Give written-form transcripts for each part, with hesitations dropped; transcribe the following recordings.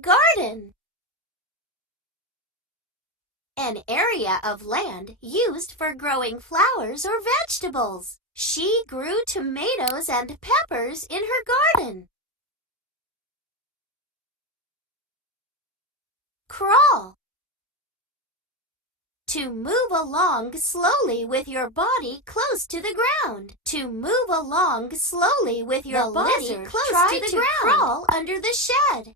Garden. An area of land used for growing flowers or vegetables. She grew tomatoes and peppers in her garden. Crawl. To move along slowly with your body close to the ground. To move along slowly with your body close to the ground. Crawl under the shed.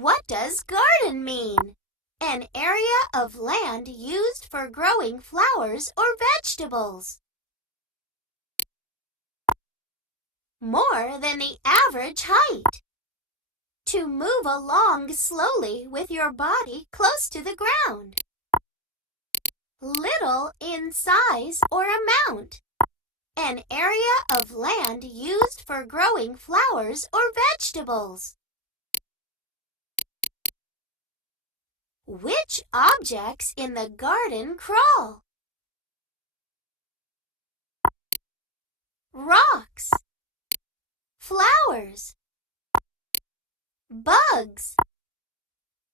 What does garden mean? An area of land used for growing flowers or vegetables. More than the average height. To move along slowly with your body close to the ground. Little in size or amount. An area of land used for growing flowers or vegetables. Which objects in the garden crawl? Rocks, flowers, bugs,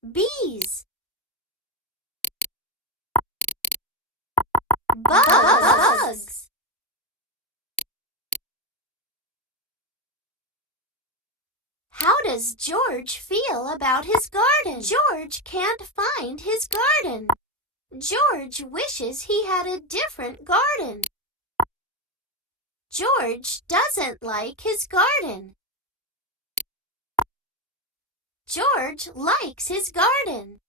bees. Bugs. How does George feel about his garden? George can't find his garden. George wishes he had a different garden. George doesn't like his garden. George likes his garden.